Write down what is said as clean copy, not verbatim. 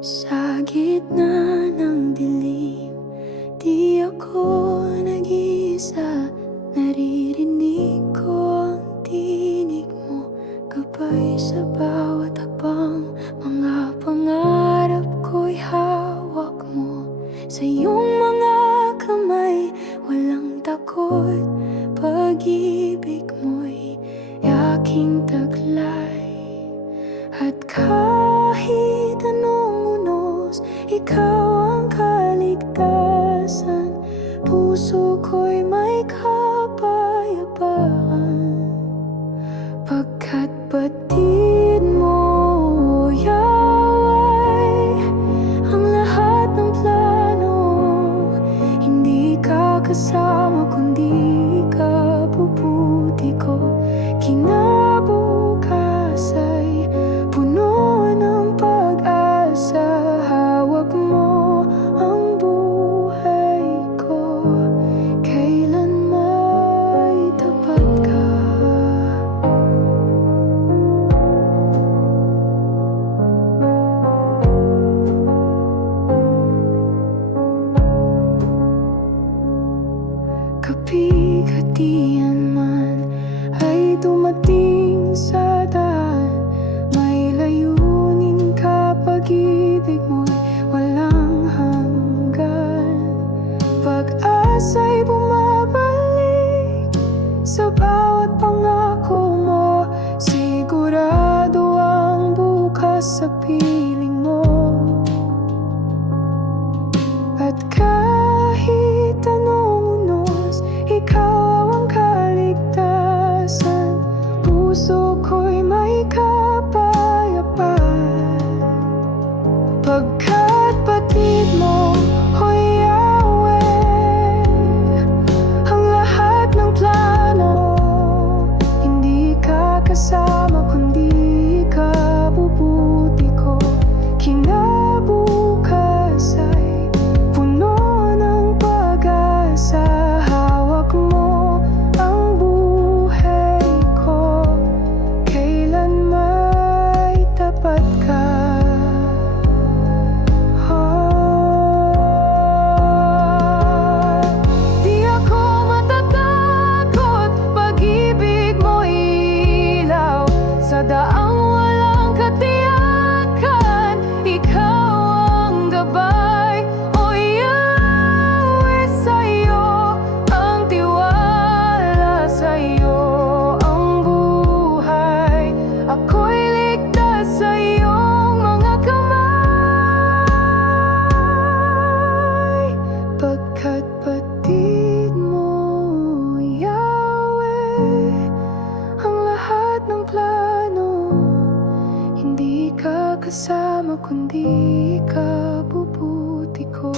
Sa gitna ng dilim, di ako nag-iisa. Naririnig ko ang tinig mo, gabay sa bawat hakbang. Mga pangarap ko'y hawak mo sa iyong mga kamay. Walang takot, pag-ibig mo'y aking taglay. At kahit anong unos, ikaw ang kaligtasan. Puso ko'y may kapayapaan, pagkat batid mo, Yahweh, ang lahat ng plano. Hindi ka kasama kundi ikabubuti ko. Kinabukas ay puno ng pag-asa. Hawak mo ang buhay ko, kailan may tapat ka. Kapig-hatian man ay dumating sa daan, may layunin ka, pag-ibig mo'y walang hanggan. Pag-asa'y bumabalik sa bawat pangako mo, sigurado ang bukas sa piling mo. At kahit anong unos, ikaw ang kaligtasan. Puso ko'y may kapayapaan, pagkat batid mo, O Yahweh, ang lahat ng plano. Hindi ka kasama kundi ikabubuti ko. Kinabukas ay puno ng pag-asa. Hawak mo ang buhay ko, kailan may tapat ka. Di ako matatakot, pag-ibig mo ilaw sa daang walang katiyakan. Ikaw ang gabay, O Yahweh, sa'yo ang tiwala, sa'yo ang buhay. Ako'y ligtas sa iyong mga kamay, pagkat batid mo, Yahweh, ang lahat ng plano. Hindi ka kasama kundi ikabubuti ko.